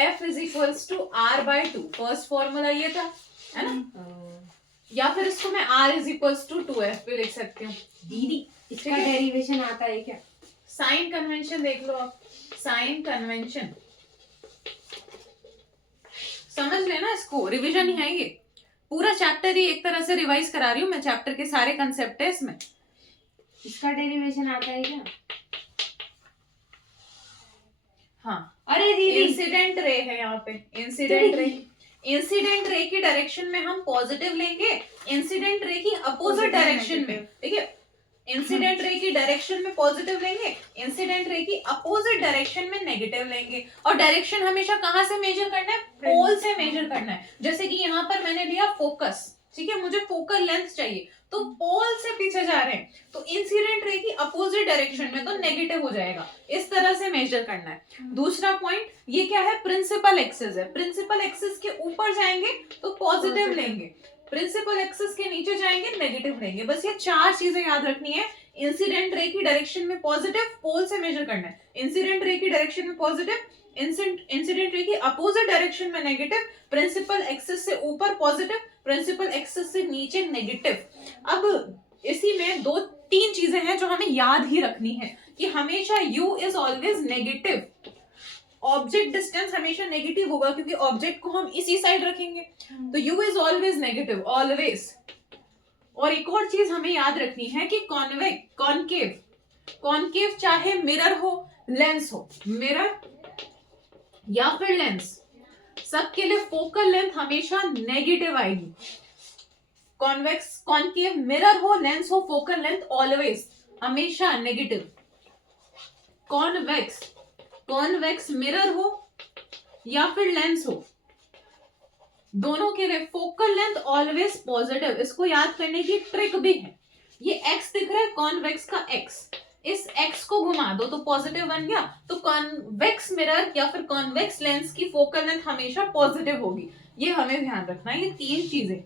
f is equals to r by 2, first formula ये था, है ना? या फिर इसको मैं r is equals to 2f भी लिख सकती हूँ। दीदी इसका डेरिवेशन आता है क्या? साइन कन्वेंशन देख लो आप, साइन कन्वेंशन समझ लेना, इसको रिवीजन ही है ये, पूरा चैप्टर ही एक तरह से रिवाइज करा रही हूँ मैं, चैप्टर के सारे कंसेप्ट है इसमें। इसका डेरिवेशन आता है क्या? हाँ, अरे दीदी इंसिडेंट रे है यहाँ पे, इंसिडेंट रे, इंसिडेंट रे की डायरेक्शन में हम पॉजिटिव लेंगे, इंसिडेंट रे की अपोजिट डायरेक्शन में, ठीक है, इंसिडेंट रे की डायरेक्शन में पॉजिटिव लेंगे, इंसिडेंट रे की अपोजिट डायरेक्शन में नेगेटिव लेंगे। और डायरेक्शन हमेशा कहाँ से मेजर करना है? पोल से मेजर करना है। जैसे कि यहाँ पर मैंने लिया फोकस, ठीक है, मुझे फोकल लेंथ चाहिए, तो पोल से पीछे जा रहे हैं, तो इंसिडेंट रे की अपोजिट डायरेक्शन में तो नेगेटिव हो जाएगा, इस तरह से मेजर करना है। दूसरा पॉइंट ये क्या है? प्रिंसिपल एक्सिस है, प्रिंसिपल एक्सिस के ऊपर जाएंगे तो पॉजिटिव लेंगे, प्रिंसिपल एक्सिस के नीचे जाएंगे नेगेटिव लेंगे। बस ये चार चीजें याद रखनी है। इंसिडेंट रे की डायरेक्शन में पॉजिटिव, पोल से मेजर करना है, इंसिडेंट रे की डायरेक्शन में पॉजिटिव, इंसिडेंट रे की अपोजिट डायरेक्शन में नेगेटिव, प्रिंसिपल एक्सिस से ऊपर पॉजिटिव, प्रिंसिपल एक्सिस से नीचे नेगेटिव। अब इसी में दो तीन चीजें हैं जो हमें याद ही रखनी है कि हमेशा u is always negative, object distance हमेशा नेगेटिव होगा क्योंकि ऑब्जेक्ट को हम इसी साइड रखेंगे, तो u is always negative, always. और एक और चीज हमें याद रखनी है कि कॉनकेव, कॉनकेव चाहे मिरर हो लेंस हो, मिरर या फिर लेंस, सबके लिए फोकल लेंथ हमेशा नेगेटिव आएगी। कॉन्वेक्स, कॉनकेव, मिरर हो लेंस हो, फोकल लेंथ ऑलवेज हमेशा नेगेटिव। कॉन्वेक्स, कॉन्वेक्स मिरर हो या फिर लेंस हो, दोनों के लिए फोकल लेंथ ऑलवेज पॉजिटिव। इसको याद करने की ट्रिक भी है, ये x दिख रहा है, कॉन्वेक्स का x, इस x को घुमा दो तो पॉजिटिव बन गया, तो कॉन्वेक्स मिरर या फिर कॉन्वेक्स लेंस की फोकल लेंथ हमेशा पॉजिटिव होगी। ये हमें ध्यान रखना है, ये तीन चीजें,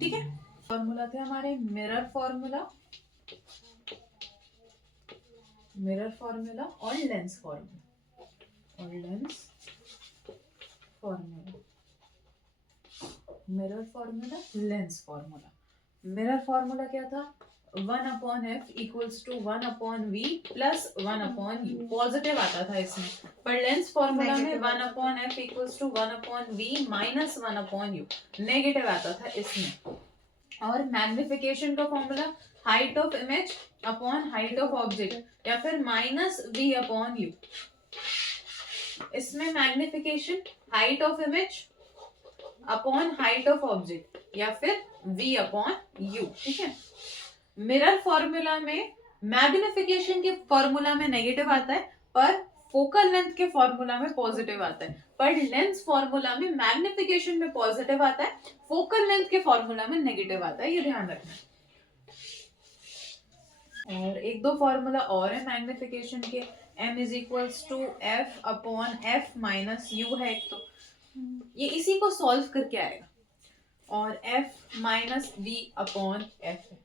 ठीक है। फॉर्मूला थे हमारे मिरर फॉर्मूला, मिरर फॉर्मूला और लेंस फॉर्मूला, और lens formula, mirror formula, lens formula. Mirror formula क्या था? 1/f equals to 1/v plus 1/u, positive आता था इसमें, पर लेंस फॉर्मूला में 1/f equals to 1/v minus 1/u, negative आता था इसमें। और मैग्निफिकेशन का formula height of image upon height of object या फिर माइनस v अपॉन u। इसमें magnification height of image upon height of object या फिर v अपॉन u, ठीक है। मिरर फॉर्मूला में मैग्निफिकेशन के फॉर्मूला में नेगेटिव आता है, पर फोकल लेंथ के फॉर्मूला में पॉजिटिव आता है, पर लेंस फॉर्मूला में मैग्निफिकेशन में पॉजिटिव आता है, फोकल लेंथ के फॉर्मूला में नेगेटिव आता है, ये ध्यान रखना। और एक दो फॉर्मूला और है मैग्निफिकेशन के, m is equals to f upon f minus u है एक, तो ये इसी को सॉल्व करके आएगा, और f minus v upon f है,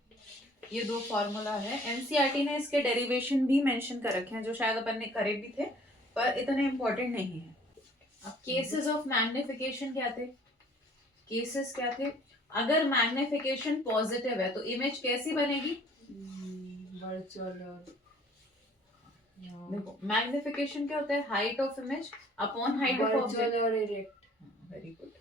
ये दो फॉर्मूला है। एनसीईआरटी ने इसके डेरिवेशन भी मेंशन कर रखे हैं जो शायद अपन ने करे भी थे, पर इतने इंपॉर्टेंट नहीं है। अब केसेस ऑफ मैग्निफिकेशन क्या थे? केसेस क्या थे? अगर मैग्निफिकेशन पॉजिटिव है तो इमेज कैसी बनेगी? वर्चुअल। देखो मैग्निफिकेशन क्या होता है? Height of image upon height of object, और इरेक्ट। Very good.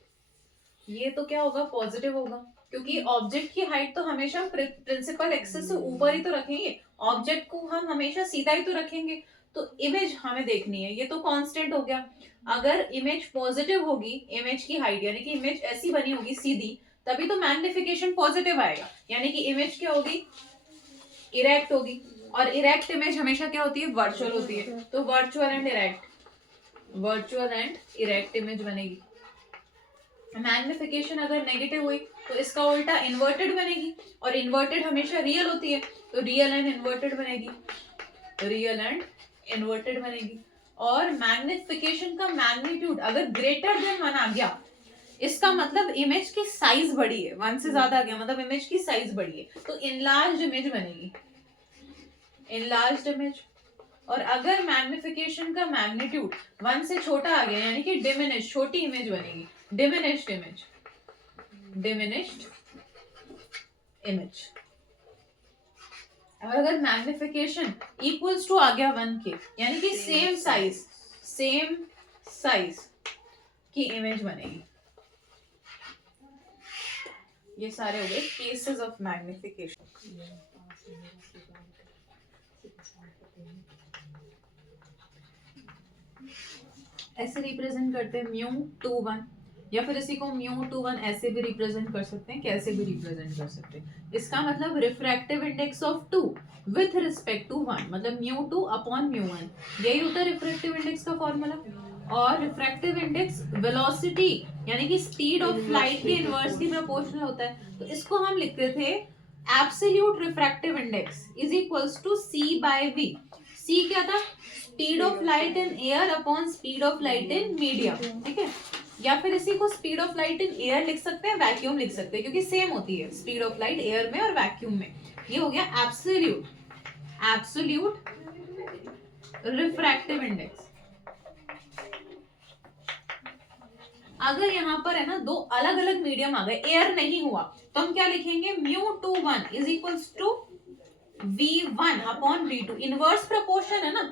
ये तो क्या होगा? पॉजिटिव होगा, क्योंकि ऑब्जेक्ट की हाइट तो हमेशा प्रिंसिपल एक्सिस से ऊपर ही तो रखेंगे, ऑब्जेक्ट को हम हमेशा सीधा ही तो रखेंगे, तो इमेज हमें देखनी है, ये तो कांस्टेंट हो गया। अगर इमेज पॉजिटिव होगी, इमेज की हाइट यानी कि इमेज ऐसी बनी होगी सीधी, तभी तो मैग्निफिकेशन पॉजिटिव आएगा, यानी कि इमेज क्या होगी? इरेक्ट होगी, और इरेक्ट इमेज हमेशा क्या होती है? वर्चुअल होती है, तो virtual and erect, virtual and erect image बनेगी। मैग्निफिकेशन अगर नेगेटिव हुई तो इसका उल्टा इन्वर्टेड बनेगी, और इन्वर्टेड हमेशा रियल होती है, तो रियल एंड इन्वर्टेड बनेगी, रियल एंड इन्वर्टेड बनेगी। और मैग्निफिकेशन का मैग्नीट्यूड अगर ग्रेटर देन 1 आ गया, इसका मतलब इमेज की साइज बड़ी है, 1 से ज्यादा आ गया मतलब इमेज की साइज बड़ी है, तो इनलार्ज्ड इमेज बनेगी, इनलार्ज्ड इमेज। और अगर मैग्निफिकेशन का मैग्नीट्यूड 1 से छोटा आ गया यानी कि डिमिनिश, छोटी इमेज बनेगी, डिमिनिश्ड इमेज, डिमिनिश्ड इमेज। और अगर मैग्निफिकेशन इक्वल्स टू आ गया 1 के यानी कि सेम साइज की इमेज बनेगी। ये सारे हो गए केसेस ऑफ मैग्निफिकेशन। ऐसे रिप्रेजेंट करते हैं μ21 या फिर इसी को μ21 ऐसे भी रिप्रेजेंट कर सकते हैं, कैसे भी रिप्रेजेंट कर सकते हैं। इसका मतलब refractive index of 2 with respect to 1, मतलब μ2 अपॉन μ1, यही होता है रिफ्रैक्टिव इंडेक्स का फॉर्मूला। और रिफ्रैक्टिव इंडेक्स वेलोसिटी यानी कि स्पीड ऑफ लाइट के इनवर्सली प्रोपोर्शनल होता है। तो इसको हम लिखते थे absolute refractive index is equals to c/v। c क्या था? Speed of light in air upon speed of light in medium, ठीक है। या फिर इसी को speed of light in air लिख सकते हैं, वैक्यूम लिख सकते हैं, क्योंकि सेम होती है स्पीड ऑफ लाइट एयर में और वैक्यूम में। ये हो गया एब्सोल्यूट रिफ्रैक्टिव इंडेक्स। अगर यहाँ पर है ना दो अलग अलग मीडियम आ गए, एयर नहीं हुआ, तो हम क्या लिखेंगे? μ21 is equals to v1 upon v2। Inverse proportion है ना,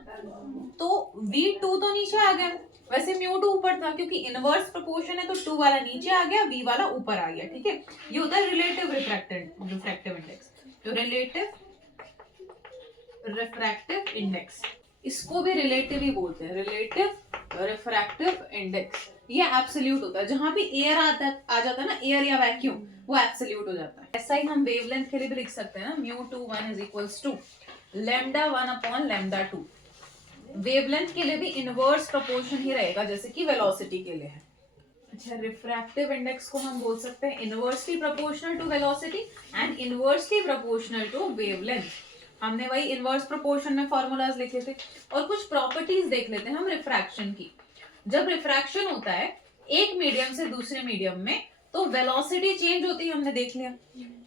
तो v2 तो नीचे आ गया, वैसे μ2 ऊपर था, क्योंकि इनवर्स प्रोपोर्शन है तो 2 वाला नीचे आ गया, v वाला ऊपर आ गया, ठीक है। ये होता है रिलेटिव रिफ्रैक्टिव इंडेक्स। तो रिलेटिव रिफ्रैक्टिव इंडेक्स, इसको भी रिलेटिव ही बोलते हैं, रिलेटिव रिफ्रैक्टिव इंडेक्स। ये एब्सोल्यूट होता है, जहां भी एयर आ जाता है ना, एयर या वैक्यूम, वो एब्सोल्यूट हो जाता है। ऐसा ही हम वेवलेंथ के लिए भी लिख सकते हैं ना, μ21 is equals to λ1 upon λ2। Wavelength के लिए भी इनवर्स प्रोपोर्शन ही रहेगा जैसे कि वेलोसिटी के लिए है। अच्छा, रिफ्रैक्टिव इंडेक्स को हम बोल सकते हैं inversely proportional to velocity and inversely proportional to wavelength. हमने वही इनवर्स प्रोपोर्शन में फॉर्मूलाज लिखे थे। और कुछ प्रॉपर्टीज देख लेते हैं हम रिफ्रैक्शन की। जब रिफ्रैक्शन होता है एक मीडियम से दूसरे मीडियम में, तो वेलोसिटी चेंज होती है, हमने देख लिया,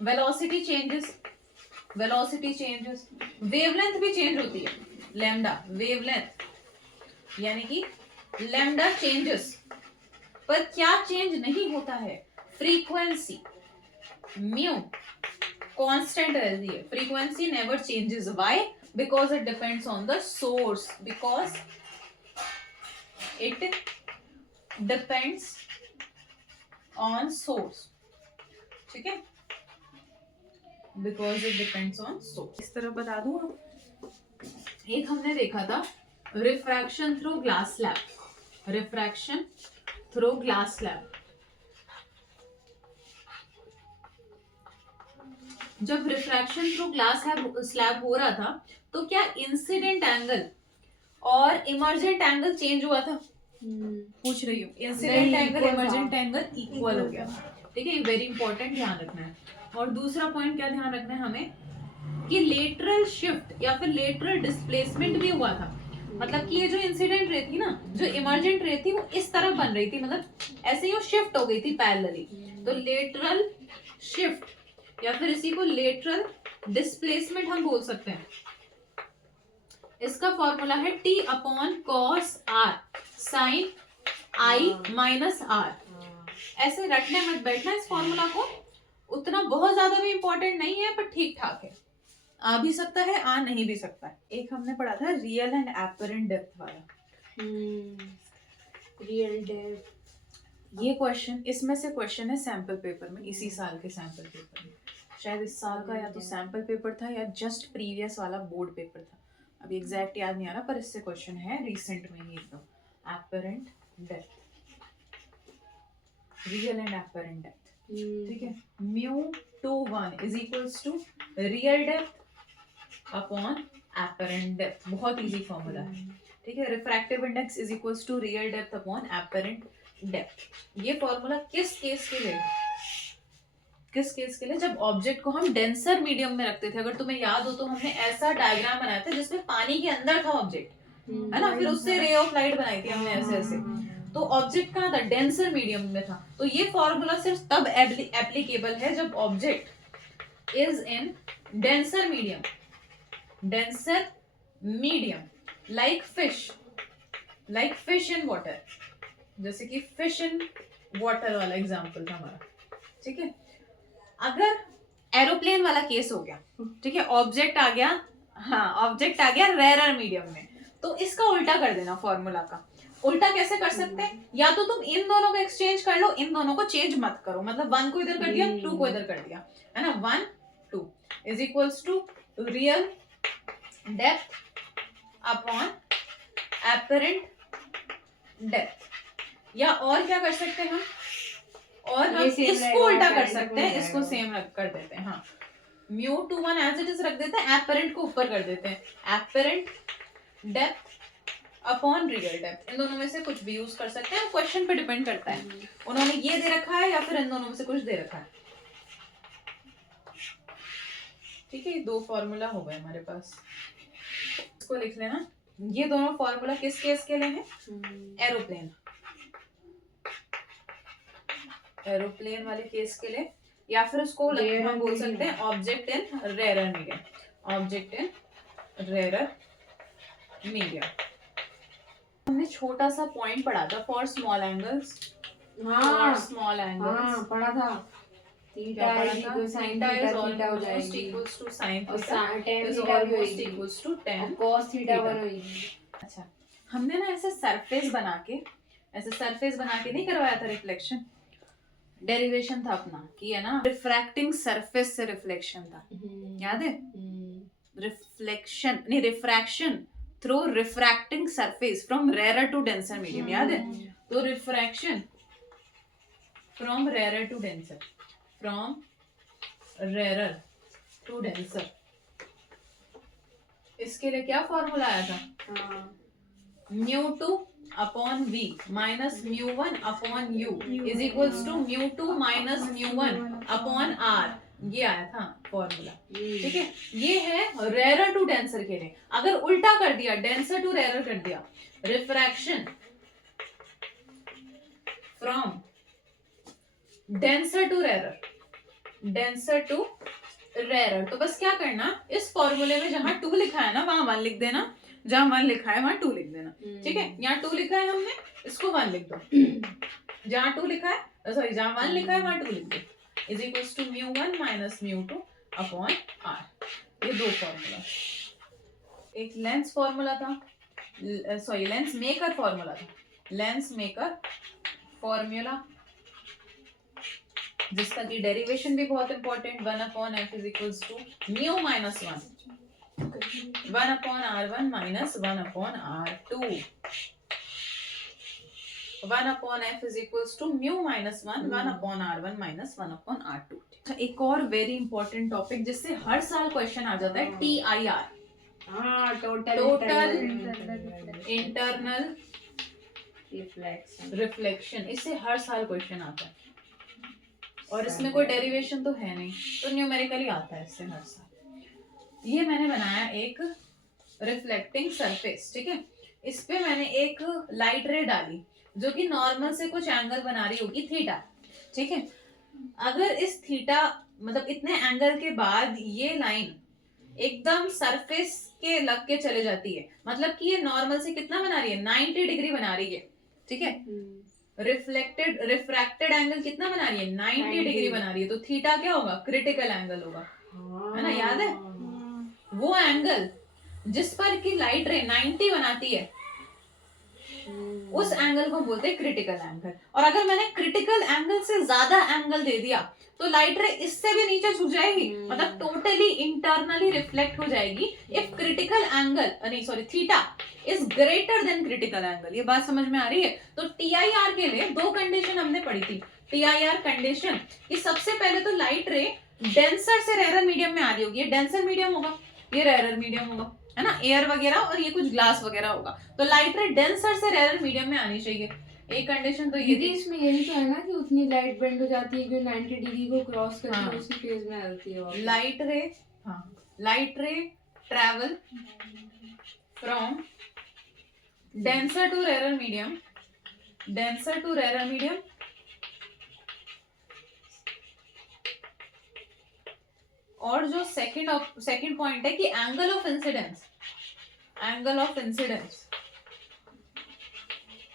वेलोसिटी चेंजेस, वेवलेंथ भी चेंज होती है, लैम्डा वेवलेंथ यानी कि लैम्डा चेंजेस। पर क्या चेंज नहीं होता है? फ्रीक्वेंसी, म्यू कांस्टेंट रहती है, frequency never changes. Why? Because it depends on the source, because it depends on source, ठीक है, because it depends on source. इस तरह बता दूं आप, एक हमने देखा था refraction through glass slab, refraction through glass slab. जब रिफ्रैक्शन थ्रू ग्लास स्लैब हो रहा था, तो क्या इंसिडेंट एंगल और इमर्जेंट एंगल चेंज हुआ था? पूछ रही हूँ। Incident angle emergent angle equal हो गया, ठीक है। वेरी इंपॉर्टेंट, ध्यान रखना है। और दूसरा पॉइंट क्या ध्यान रखना है हमें, कि लेटरल शिफ्ट या फिर लेटरल डिस्प्लेसमेंट भी हुआ था। मतलब कि ये जो इंसिडेंट रे थी ना, जो इमर्जेंट रे थी, वो इस तरफ बन रही थी, मतलब ऐसे ही वो शिफ्ट हो गई थी पैरेलली। तो लेटरल शिफ्ट या फिर इसी को लेटरल डिस्प्लेसमेंट हम बोल सकते हैं। इसका फॉर्मूला है T upon cos R sine I minus R। ऐसे रटने मत बैठना इस फॉर्मूला को, उतना बहुत ज्यादा भी इंपॉर्टेंट नहीं है, पर ठीक ठाक है, आ भी सकता है, आ नहीं भी सकता है। एक हमने पढ़ा था रियल एंड एपरेंट डेप्थ वाला, रियल डेप्थ। ये क्वेश्चन, इसमें से क्वेश्चन है सैंपल पेपर में, इसी साल के सैंपल पेपर में। शायद इस साल का या तो सैंपल पेपर था या जस्ट प्रीवियस वाला बोर्ड पेपर था, अभी एग्जैक्ट याद नहीं आ रहा, पर इससे क्वेश्चन है रिसेंट में ही एकदम। Apparent depth, real and apparent depth, ठीक है। μ21 is equals to real depth upon apparent depth, बहुत इजी फॉर्मूला है, ठीक है। Refractive index is equals to real depth upon apparent depth. ये फॉर्मूला किस केस के लिए? किस केस के लिए? जब ऑब्जेक्ट को हम डेंसर मीडियम में रखते थे। अगर तुम्हें याद हो तो हमने ऐसा डायग्राम बनाया था जिसमें पानी के अंदर था ऑब्जेक्ट, है ना, फिर उससे रे ऑफ लाइट बनाई थी हमने ऐसे ऐसे, तो ऑब्जेक्ट कहाँ था? डेंसर मीडियम में था। तो ये फॉर्मूला सिर्फ तब एप्लीकेबल है जब object is in denser medium, denser medium, like fish in water, जैसे कि फिश इन वाटर वाला एग्जांपल था हमारा, ठीक है। अगर एरोप्लेन वाला केस हो गया, ठीक है, ऑब्जेक्ट आ गया, हाँ ऑब्जेक्ट आ गया रेरर मीडियम में, तो इसका उल्टा कर देना फॉर्मूला का। उल्टा कैसे कर सकते हैं, या तो तुम इन दोनों को एक्सचेंज कर लो, इन दोनों को चेंज मत करो, मतलब 1 को इधर कर दिया, 2 को इधर कर दिया, है ना, 1 2 is equals to real depth upon apparent depth. या और क्या कर सकते हैं हम, और हम इसको उल्टा कर सकते हैं, इसको सेम रख कर देते हैं, हाँ μ21 एज इट इज रख देते हैं, एपरेंट को ऊपर कर देते हैं, apparent depth upon real depth. इन दोनों में से कुछ भी यूज कर सकते हैं, क्वेश्चन पे डिपेंड करता है, उन्होंने ये दे रखा है या फिर इन दोनों में से कुछ दे रखा है, ठीक है। 2 फॉर्मूला हो गए हमारे पास, इसको लिख लेना। ये दोनों फॉर्मूला किस केस के लिए हैं, एरोप्लेन वाले केस के लिए, या फिर उसको हम बोल सकते हैं object in rarer medium, object in rarer medium. हमने छोटा सा पॉइंट पढ़ा था फॉर स्मॉल एंगल्स, हाँ स्मॉल एंगल्स हाँ पढ़ा था, theta is equal sine theta theta हो जाएगी, इक्वल्स टू साइन और थीटा tan इज थीटा भी ऑलमोस्ट होगी, इक्वल्स टू tan और cos थीटा थीटा। 1 होगी। अच्छा, हमने ना ऐसे सरफेस बना के, ऐसे सरफेस बना के नहीं करवाया था रिफ्लेक्शन, डेरिवेशन था अपना कि है ना, रिफ्रैक्टिंग सरफेस से रिफ्लेक्शन था, याद है, रिफ्लेक्शन नहीं refraction through refracting surface from rarer to denser medium, याद है। तो refraction from rarer to denser, from rarer to denser, इसके लिए क्या फॉर्मूला आया था, μ2 upon v minus μ1 upon u is equals to μ2 minus μ1 upon r, ये आया था फॉर्मूला, ठीक है। ये है रेरर टू डेंसर के लिए। अगर उल्टा कर दिया, डेंसर टू रेरर कर दिया, refraction from denser to rarer, denser to rarer, तो बस क्या करना, इस फॉर्मूले में जहां 2 लिखा है ना वहां 1 लिख देना, जहां 1 लिखा है वहां 2 लिख देना, ठीक है। यहाँ 2 लिखा है हमने, इसको 1 लिख दो, जहां 2 लिखा है, सॉरी जहां 1 लिखा है वहां 2 लिख दो, is equals to μ1 minus μ2 upon r। ये 2 फॉर्मूला, एक लेंस फॉर्मूला था, सॉरी लेंस मेकर फॉर्मूला था, लेंस मेकर फॉर्मूला जिसका की डेरिवेशन भी बहुत important, 1 upon f is equals to mu minus 1 upon r1 minus 1 upon r2, 1 upon f is equals to mu minus 1 upon r1 minus 1 upon r2। अच्छा, एक और very important topic जिससे हर साल question आ जाता है, TIR, हाँ टोटल इंटरनल रिफ्लेक्शन, इससे हर साल क्वेश्चन आता है, और इसमें कोई डेरिवेशन तो है नहीं, तो न्यूमेरिकली आता है इससे हर साल। ये मैंने बनाया एक रिफ्लेक्टिंग सरफेस, ठीक है, इस पे मैंने एक लाइट रे डाली जो कि नॉर्मल से कुछ एंगल बना रही होगी थीटा, ठीक है। अगर इस थीटा मतलब इतने एंगल के बाद ये लाइन एकदम सरफेस के लग के चले जाती है, मतलब कि ये नॉर्मल से कितना बना रही है, 90 डिग्री बना रही है, ठीक है। रिफ्रैक्टेड एंगल कितना बना रही है, 90 डिग्री बना रही है, तो थीटा क्या होगा, क्रिटिकल एंगल होगा, है ना, याद है। वो एंगल जिस पर की लाइट रे 90 बनाती है, उस एंगल को बोलते हैं क्रिटिकल एंगल। और अगर मैंने क्रिटिकल एंगल से ज्यादा एंगल दे दिया तो लाइट रे इससे भी नीचे झुक जाएगी, मतलब टोटली इंटरनली रिफ्लेक्ट हो जाएगी इफ क्रिटिकल एंगल, नहीं sorry, theta is greater than critical angle. ये बात समझ में आ रही है। तो टीआईआर के लिए 2 कंडीशन हमने पढ़ी थी। टीआईआर कंडीशन कि सबसे पहले तो लाइट रे डेंसर से रेरर मीडियम में आ रही होगी, ये डेंसर मीडियम होगा, ये रेरर मीडियम होगा, है ना, एयर वगैरह और ये कुछ ग्लास वगैरह होगा, तो लाइट रे डेंसर से रेरर मीडियम में आनी चाहिए। एक कंडीशन तो ये थी। इसमें यही तो है ना कि उतनी लाइट बेंड हो जाती है कि 90 डिग्री को क्रॉस करके हाँ, उसी फेज में आती है लाइट रे। हाँ, light ray travel from denser to rarer medium, denser to rarer medium, और जो सेकंड पॉइंट है कि angle of incidence angle of incidence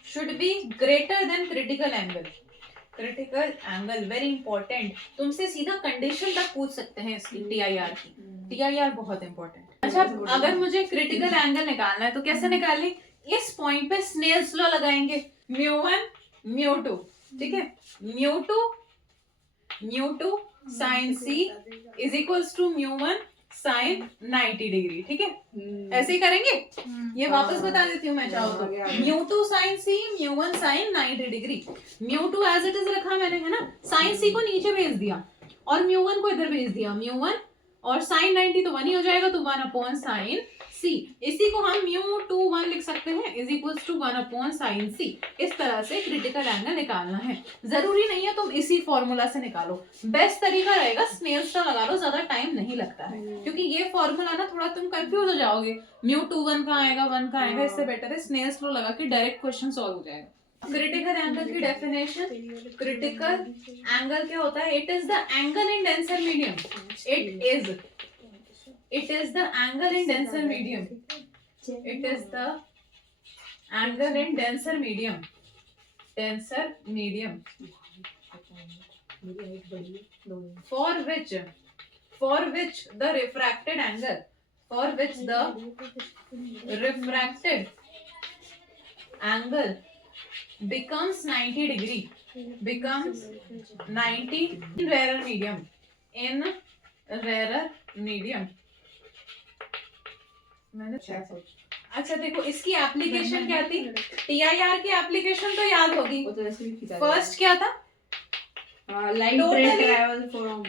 should be greater than critical angle. Critical angle very important, तुमसे सीधा condition तक पूछ सकते हैं इसकी TIR की। TIR बहुत इंपॉर्टेंट। अच्छा, अगर मुझे क्रिटिकल एंगल निकालना है तो कैसे निकालें? इस पॉइंट पे स्नेल्स लॉ लगाएंगे, μ1 μ2, ठीक है, μ2 sin c is equals to μ1 sin 90 degree, ठीक है, ऐसे ही करेंगे। ये वापस बता देती हूँ मैं चाहूँ तो, μ2 sin c μ1 sin 90 degree, μ2 as it is रखा मैंने, है ना, sin c को नीचे भेज दिया और μ1 को इधर भेज दिया, μ1 और sin 90 तो 1 ही हो जाएगा, तो 1 अपॉन sin c, इसी को हम μ21 लिख सकते हैं is equals to 1 upon sin c। इस तरह से क्रिटिकल एंगल निकालना है। जरूरी नहीं है तुम इसी फॉर्मूला से निकालो, बेस्ट तरीका रहेगा स्नेल्स लॉ लगा लो, ज्यादा टाइम नहीं लगता है, क्योंकि ये फॉर्मूला ना थोड़ा तुम कंफ्यूज हो जाओगे, μ21 कहाँ आएगा 1 कहाँ आएगा, इससे बेटर है स्नेल्स लॉ लगा के डायरेक्ट क्वेश्चन सॉल्व हो जाएगा। क्रिटिकल एंगल की डेफिनेशन, क्रिटिकल एंगल क्या होता है? It is the angle in denser medium, it is the angle in denser medium, it is the angle in denser medium for which the refracted angle becomes 90 degree, in rarer medium। मैंने अच्छा देखो, इसकी application क्या थी? TIR की application तो याद होगी, फर्स्ट क्या था?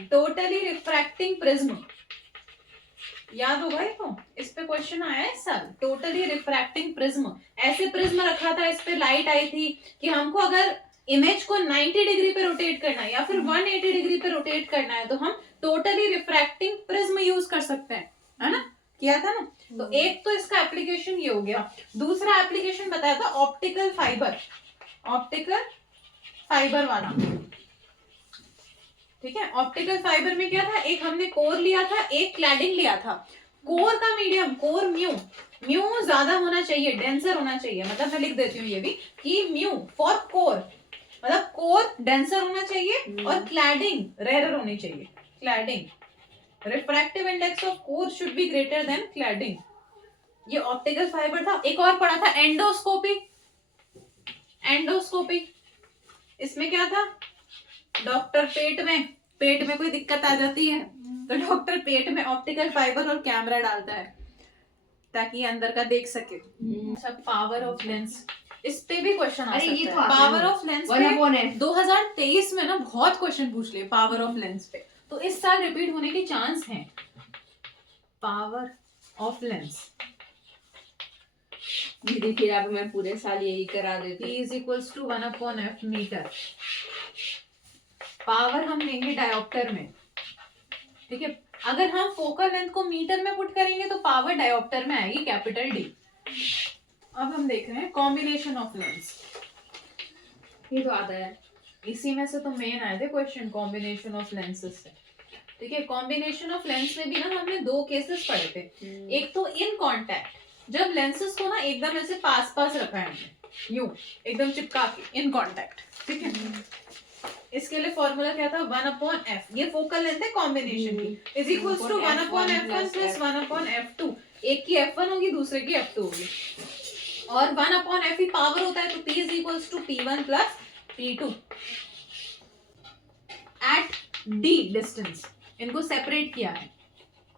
टोटली रिफ्रैक्टिंग प्रिज्म, याद होगा ये तो, इस पे क्वेश्चन आया है सर, टोटली रिफ्रैक्टिंग प्रिज्म। ऐसे प्रिज्म रखा था, इस पे लाइट आई थी कि हमको अगर इमेज को 90 डिग्री पे रोटेट करना है या फिर 180 डिग्री पे रोटेट करना है तो हम टोटली रिफ्रैक्टिंग प्रिज्म यूज कर सकते हैं, है ना, किया था ना। तो एक तो इसका एप्लीकेशन ये हो गया, दूसरा एप्लीकेशन बताया था ऑप्टिकल फाइबर वाला, ठीक है। ऑप्टिकल फाइबर में क्या था, एक हमने कोर लिया था, एक क्लैडिंग लिया था। कोर का मीडियम, कोर म्यू ज्यादा होना चाहिए, डेंसर होना चाहिए, मतलब मैं लिख देती हूँ ये भी कि म्यू फॉर कोर, मतलब कोर डेंसर होना चाहिए और क्लैडिंग रेयर होनी चाहिए। Cladding, refractive index of core should be greater than cladding. ये ऑप्टिकल फाइबर था। एक और पढ़ा था एंडोस्कोपी। इसमें क्या था, डॉक्टर पेट में कोई दिक्कत आ जाती है तो डॉक्टर पेट में ऑप्टिकल फाइबर और कैमरा डालता है ताकि अंदर का देख सके। अच्छा, पावर ऑफ लेंस, इस पे भी क्वेश्चन आ सकता है। पावर ऑफ लेंस पे 2023 में ना बहुत क्वेश्चन पूछ लिए पावर ऑफ लेंस पे, तो इस साल रिपीट होने के चांस हैं। पावर ऑफ लेंस दीदी, फिर अब मैं पूरे साल यही करा देती। P is equals to 1/f metre. Power हम लेंगे डायोप्टर में, ठीक है। अगर हम फोकल लेंथ को मीटर में पुट करेंगे तो पावर डायोप्टर में आएगी, कैपिटल D। अब हम देख रहे हैं कॉम्बिनेशन ऑफ लेंस, ये तो आता है, इसी में से तो मेन आए थे क्वेश्चन कॉम्बिनेशन ऑफ लेंसेज से, ठीक है। कॉम्बिनेशन ऑफ लेंस में भी ना हमने दो केसेस पढ़े थे। एक तो इन कांटेक्ट, जब लेंसेज को ना एकदम ऐसे पास रखा है हमने, यूं एकदम चिपका के, इन कांटेक्ट, ठीक है। इसके लिए फॉर्मूला क्या था, 1/f, ये फोकल लेंथ है कॉम्बिनेशन की, is equals to 1/f1 plus 1/f2। एक की f1 होगी, दूसरे की f2 होगी, और 1/f ही पावर होता है, तो P is equals to P1 plus P2 at D distance. इनको सेपरेट किया है,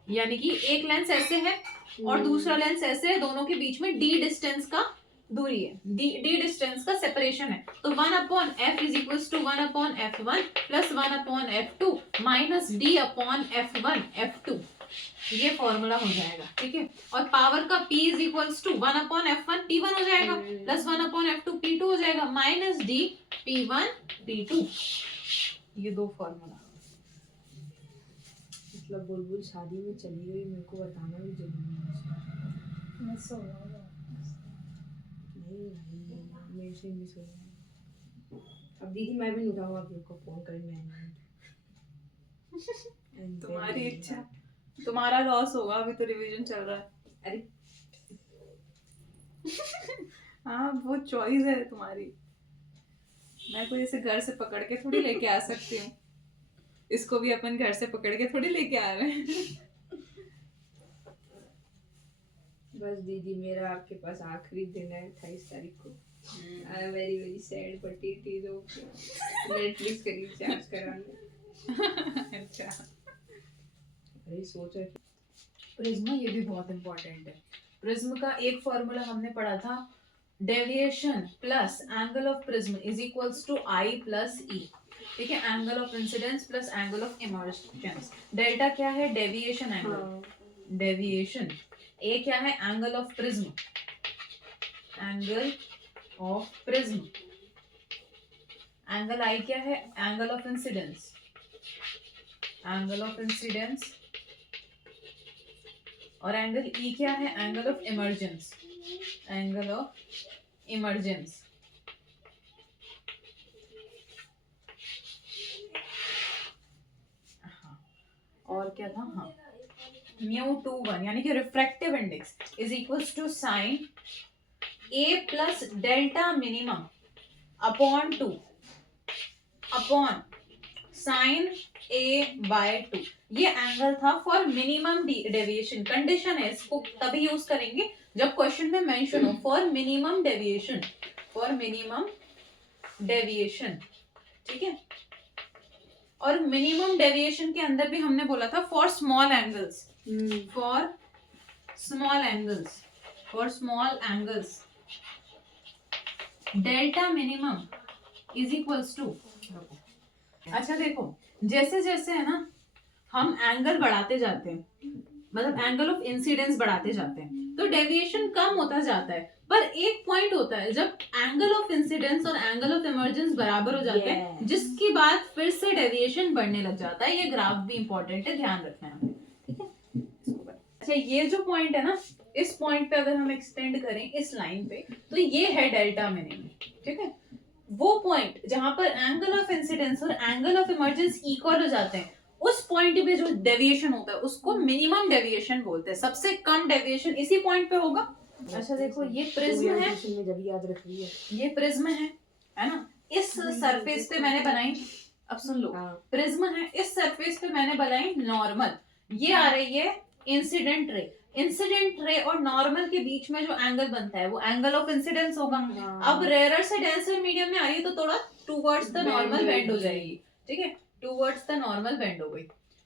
यानी कि एक लेंस ऐसे है और दूसरा लेंस ऐसे है, दोनों के बीच में D डिस्टेंस का दूरी है, D डिस्टेंस का सेपरेशन है। तो 1/f is equals to 1/f1 plus 1/f2 minus D upon f1 f2, ये फॉर्मूला हो जाएगा, ठीक है। और पावर का P is equals to 1/f1 P1 हो जाएगा प्लस 1/f2 P2 हो जाएगा माइनस D P1 P2, ये दो फॉर्मूला। मतलब बुलबुल शादी में चली गई, मेरे को बताना भी जरूरी है। मेरे से मिस हो गया। अब दीदी मैं भी उठाऊंगा, आप लोग को फोन करने। तुम्हारी इच्छा, तुम्हारा लॉस होगा, अभी तो रिवीजन चल रहा है। अरे हाँ वो चॉइस है तुम्हारी, मैं कोई ऐसे घर से पकड़ के थोड़ी लेके आ सकती हूँ, इसको भी अपन घर से पकड़ के थोड़ी लेके आ रहे हैं। बस दीदी मेरा आपके पास आखिरी दिन है 28 तारीख को। I am very very sad but it is okay. Netflix का रिचार्ज कराना। अच्छा, अरे सोच रहे प्रिज्म ये भी बहुत इंपॉर्टेंट है। प्रिज्म का एक फॉर्मूला हमने पढ़ा था, deviation plus angle of prism is equals to I plus E. ठीक है, angle of incidence plus angle of emergence. Delta क्या है? Deviation angle, deviation. ए क्या है? Angle of prism, angle of prism. Angle I क्या है? Angle of incidence, angle of incidence. और angle E क्या है? Angle of emergence, angle of emergence. और क्या था? हाँ, μ21 यानी कि refractive index is equals to sine A plus delta minimum upon 2 upon sine A by 2। ये एंगल था फॉर मिनिमम डेविएशन। कंडीशन है, इसको तभी यूज करेंगे जब क्वेश्चन में मेंशन हो, for minimum deviation, for minimum deviation. ठीक है, और मिनिमम डेविएशन के अंदर भी हमने बोला था for small angles, for small angles, for small angles delta minimum is equals to. अच्छा देखो, जैसे जैसे है ना हम एंगल बढ़ाते जाते हैं, मतलब एंगल ऑफ इंसिडेंस बढ़ाते जाते हैं, तो डेविएशन कम होता जाता है। पर एक पॉइंट होता है जब एंगल ऑफ इंसिडेंस और एंगल ऑफ इमर्जेंस बराबर हो जाते हैं, जिसके बाद फिर से डेविएशन बढ़ने लग जाता है। ये ग्राफ भी इंपॉर्टेंट है, ध्यान रखना है। ठीक है, अच्छा ये जो पॉइंट है ना, इस पॉइंट पे अगर हम एक्सटेंड करें इस लाइन पे, तो ये है डेल्टा मिनिमम। ठीक है, वो पॉइंट जहां पर एंगल ऑफ इंसिडेंस और एंगल ऑफ इमर्जेंस इक्वल हो जाते हैं, उस पॉइंट पे जो डेविएशन होता है उसको मिनिमम डेविएशन बोलते हैं। सबसे कम डेविएशन इसी पॉइंट पे होगा। अच्छा देखो, ये प्रिज्म है, जब याद रख लिया, ये प्रिज्म है ना, इस सरफेस पे मैंने बनाई, अब सुन लो, प्रिज्म है, इस सरफेस पे मैंने बनाई नॉर्मल, ये आ रही है इंसिडेंट रे। इंसिडेंट रे और नॉर्मल के बीच में जो एंगल बनता है वो एंगल ऑफ इंसिडेंस होगा। अब रेयर से डेंसर मीडियम में आ रही है तो थोड़ा टूवर्ड्स द नॉर्मल बेंड हो जाएगी। ठीक है, टूवर्ड्स द नॉर्मल बेंड हो गई।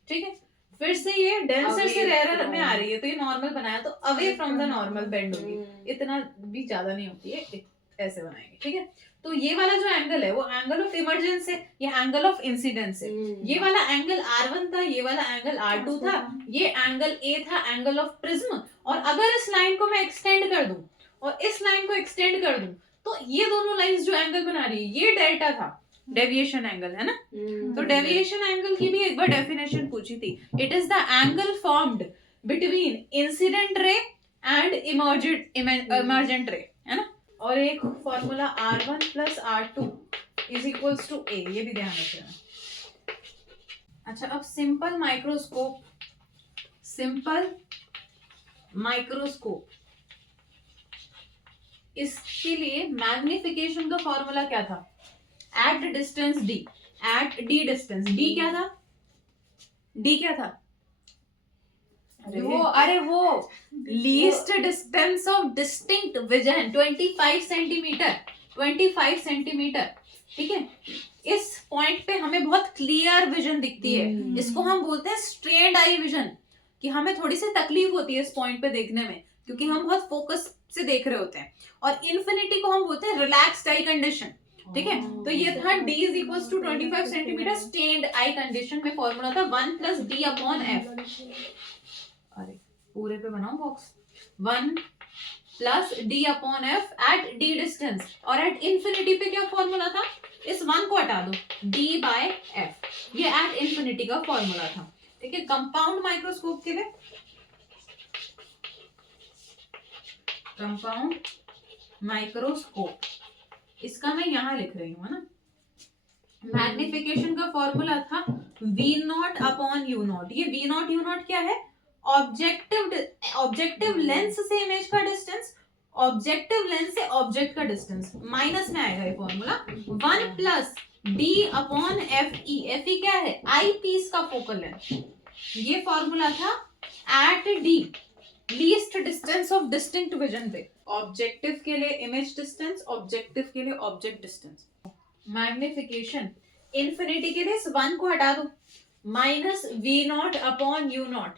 ठीक है, फिर से ये डेंसर से रेयर में आ रही है तो ये नॉर्मल बनाया तो away from the normal bend होगी। इतना भी ज्यादा नहीं होती है, ऐसे बनाएंगे। ठीक है, तो ये वाला जो एंगल है वो एंगल ऑफ इमर्जेंस है, ये एंगल ऑफ इंसिडेंस है। ये वाला एंगल R1 था, ये वाला एंगल R2 था, ये एंगल A था, एंगल ऑफ प्रिज्म। और अगर इस लाइन को मैं एक्सटेंड कर दूं और इस लाइन को एक्सटेंड कर दूं तो ये दोनों लाइंस जो एंगल बना रही है, ये डेल्टा था, डेविएशन एंगल है ना। तो डेविएशन एंगल की भी एक बार डेफिनेशन पूछी थी, it is the angle formed between incident ray and emergent ray, है ना। और एक formula R1 plus R2 is equals to A, ये भी ध्यान रखना। अच्छा, अब सिंपल माइक्रोस्कोप, सिंपल माइक्रोस्कोप, इसके लिए मैग्निफिकेशन का फॉर्मूला क्या था? At distance D, at D distance, D क्या था? D क्या था? वो least distance of distinct vision 25 centimetre, 25 centimetre. ठीक है, इस पॉइंट पे हमें बहुत क्लियर विजन दिखती है, इसको हम बोलते हैं स्ट्रेन्ड आई विजन, कि हमें थोड़ी सी तकलीफ होती है इस पॉइंट पे देखने में क्योंकि हम बहुत फोकस से देख रहे होते हैं। और इन्फिनिटी को हम बोलते हैं रिलैक्स्ड आई कंडीशन। ठीक है, तो ये था D is equals to 25 centimetre strained eye condition में फॉर्मूला था 1 प्लस D अपॉन F। अरे पूरे पे बनाओ box, 1 plus D upon F at D distance. और एट इंफिनिटी पे क्या फॉर्मूला था? इस 1 को हटा दो, D बाय F, ये एट इंफिनिटी का फॉर्मूला था। ठीक है, कंपाउंड माइक्रोस्कोप के लिए, कंपाउंड माइक्रोस्कोप, इसका मैं यहां लिख रही हूँ, है ना। मैग्निफिकेशन का फॉर्मूला था V0 अपॉन U0। ये V0 U0 क्या है? ऑब्जेक्टिव लेंस से इमेज का डिस्टेंस ऑब्जेक्टिव लेंस से ऑब्जेक्ट का डिस्टेंस, माइनस में आएगा ये formula 1 plus d upon FE क्या है, आई पीस का फोकल लेंथ। ये फॉर्मूला था at d least distance of distinct vision पे, ऑब्जेक्टिव के लिए इमेज डिस्टेंस, ऑब्जेक्टिव के लिए ऑब्जेक्ट डिस्टेंस। मैग्निफिकेशन इन्फिनिटी के लिए इस 1 को हटा दो, minus V0 upon U0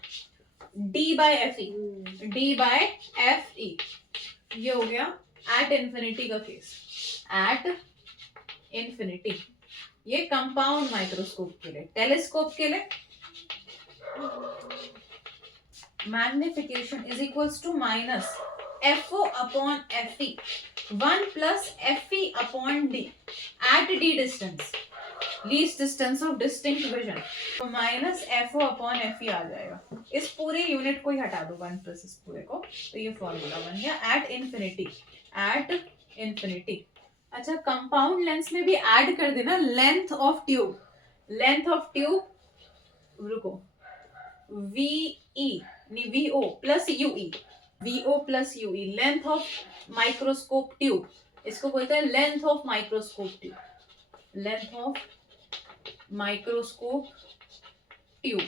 d by FE, ये हो गया एट इन्फिनिटी का केस, एट इन्फिनिटी। ये कंपाउंड माइक्रोस्कोप के लिए, टेलीस्कोप के लिए magnification is equals to minus FO upon FE 1 plus FE upon D at D distance, least distance of distinct vision, तो माइनस FO अपॉन FE आ जाएगा। इस पूरे यूनिट को ही हटा दो 1 प्लस इस पूरे को, तो ये फॉर्मूला बन गया एट इन्फिनिटी। अच्छा, कंपाउंड लेंस में भी ऐड कर देना लेंथ ऑफ ट्यूब, रुको, VE नहीं VO plus UE, length of microscope tube, इसको बोलते हैं लेंथ ऑफ माइक्रोस्कोप ट्यूब,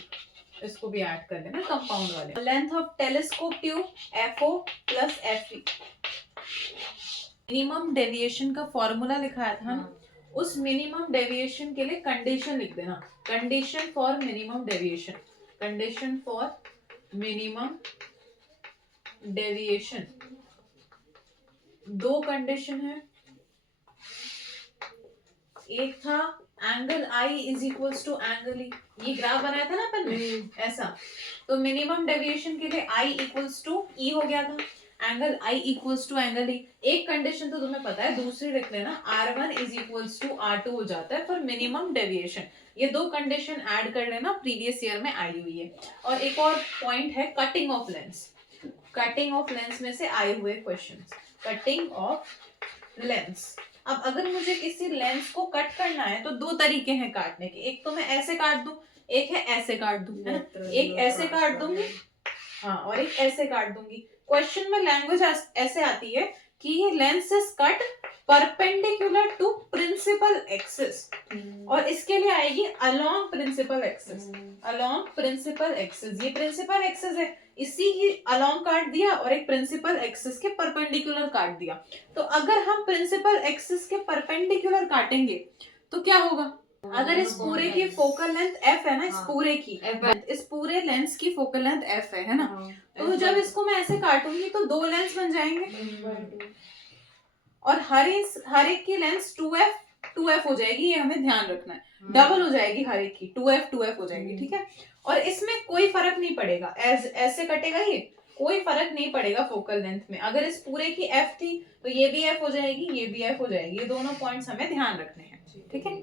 इसको भी ऐड कर देना कंपाउंड वाले। Length of telescope tube FO plus FE। Minimum deviation का फॉर्मूला लिखाया था ना, उस मिनिमम डेविएशन के लिए कंडीशन लिख देना, condition for minimum deviation. 2 condition है, एक था angle I is equals to angle E, ये ग्राफ बनाया था ना अपन ने ऐसा, तो मिनिमम डेविएशन के लिए I इक्वल्स टू E हो गया था, angle I equals to angle E। एक कंडीशन तो तुम्हें पता है, दूसरी लिख लेना, R1 is equals to R2 हो जाता है फॉर मिनिमम डेविएशन। ये 2 कंडीशन ऐड कर लेना, प्रीवियस ईयर में आई हुई है। और एक और पॉइंट है कटिंग ऑफ लेंस में से आए हुए क्वेश्चंस, कटिंग ऑफ लेंस। अब अगर मुझे किसी लेंस को कट करना है तो 2 तरीके हैं काटने के, एक तो मैं ऐसे काट दूं, एक है ऐसे काट दूं, है ना, एक ऐसे काट दूंगी, हाँ, और एक ऐसे काट दूंगी। क्वेश्चन में लैंग्वेज ऐसे आती है कि ये lens is cut perpendicular to principal axis, और इसके लिए आएगी अलोंग प्रिंसिपल एक्सिस। ये प्रिंसिपल एक्सिस है, इसी ही अलोंग काट दिया और एक प्रिंसिपल एक्सिस के परपेंडिकुलर काट दिया। तो अगर हम प्रिंसिपल एक्सिस के परपेंडिकुलर काटेंगे तो क्या होगा, अगर इस पूरे की फोकल लेंथ f है ना, इस पूरे लेंस की फोकल लेंथ f है ना, तो जब इसको मैं ऐसे काटूंगी तो 2 लेंस बन जाएंगे, और हर एक की लेंस 2f हो जाएगी, ये हमें ध्यान रखना है, डबल हो जाएगी हर एक की, 2f हो जाएगी, ठीक है। और इसमें कोई फर्क नहीं पड़ेगा, ऐसे कटेगा ये, कोई फर्क नहीं पड़ेगा फोकल लेंथ में। अगर इस पूरे की f थी तो ये भी f हो जाएगी, ये भी f हो जाएगी, ये दोनों पॉइंट्स हमें ध्यान रखने हैं, ठीक है।